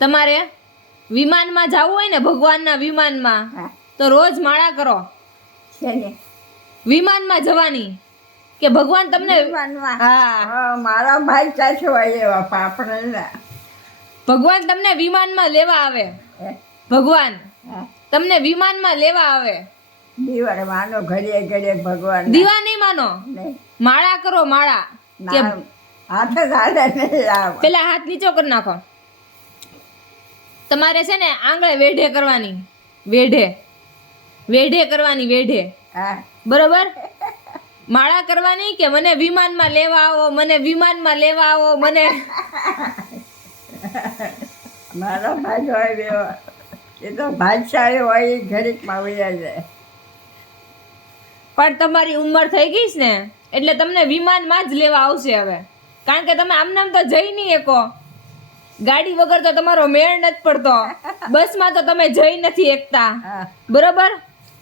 તમારે વિમાનમાં જવું હોય ને ભગવાનના વિમાનમાં હા તો રોજ માળા કરો છે ને વિમાનમાં જવાની કે ભગવાન તમને વિમાનમાં હા હા મારા ભાઈ ચાચો હોય એવા પાપડના ભગવાન તમને વિમાનમાં લેવા આવે હે ભગવાન હા તમને વિમાનમાં લેવા આવે દીવાર માનો ઘડીએ ઘડીએ ભગવાન દીવા નહીં માનો નહીં માળા કરો માળા કે ના હાથે દાડે નહીં આવે પેલા હાથ નીચો કરી નાખો તમારે છે ને આંગળે વેઢે કરવાની વેઢે વેઢે કરવાની વેઢે હા બરોબર માળા કરવાની કે મને વિમાનમાં લેવા આવો મને વિમાનમાં લેવા આવો મને મારો ભાઈ હોય એવો એ તો ભાગશાળી હોય એ ઘડીકમાં વયા જાય પણ તમારી ઉંમર થઈ ગઈ છે ને એટલે તમને વિમાનમાં જ લેવા આવશે હવે કારણ કે તમે આમનામ તો જઈ નહીં શકો ગાડી વગર તો તમારો મેળ નથી પડતો બસમાં તો તમે જઈ નથી શકતા હા બરોબર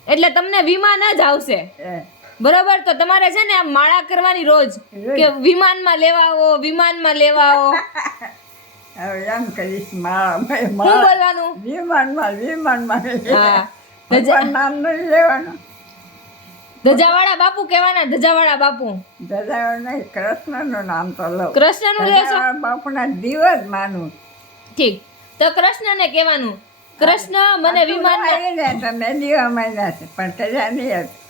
એટલે તમને વિમાન જ આવશે એ બરોબર તો તમારે છે ને આમ માળા કરવાની રોજ કે વિમાનમાં લેવા આવો વિમાનમાં લેવા આવો હવે એમ કરીશ શું બોલવાનું વિમાનમાં હા ભગવાન નામ નહીં લેવાનું ધજાવાળા બાપુ કહેવાના ધજાવાળા બાપુ દાદા નહીં કૃષ્ણનું નામ તો લઉં કૃષ્ણનું લેશો ધજાવાળા બાપુના દિવસ માનું ઠીક તો કૃષ્ણને કહેવાનું કૃષ્ણ મને વિમાન આવીને તમે દીવા માંડ્યા છે પણ તજા નહીં હતા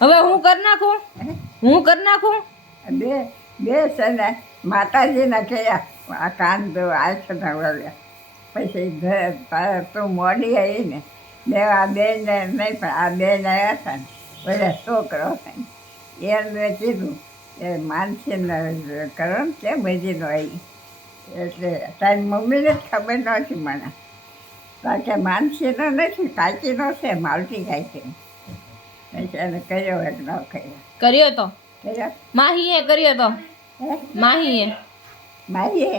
હવે હું કરી નાખું હું કરી નાખું બે બે છે ને માતાજીના કયા આ કાન તો આ છે ને વળ્યા પછી તું મોડી આવી ને બે આ બેન નહીં પણ આ બેન આવ્યા હતા ને બધા છોકરો છે એને કીધું એ માનસીને કરો ને કે બજીનો આવી એટલે તારી મમ્મીને જ ખબર નહોતી મને કારણ કે માનસીનો નથી કાચીનો છે માલતી કાચી પછી એને કર્યો એક ન કર્યો કર્યો તો કર્યો માહીએ કર્યો તો હે માહીએ મારીએ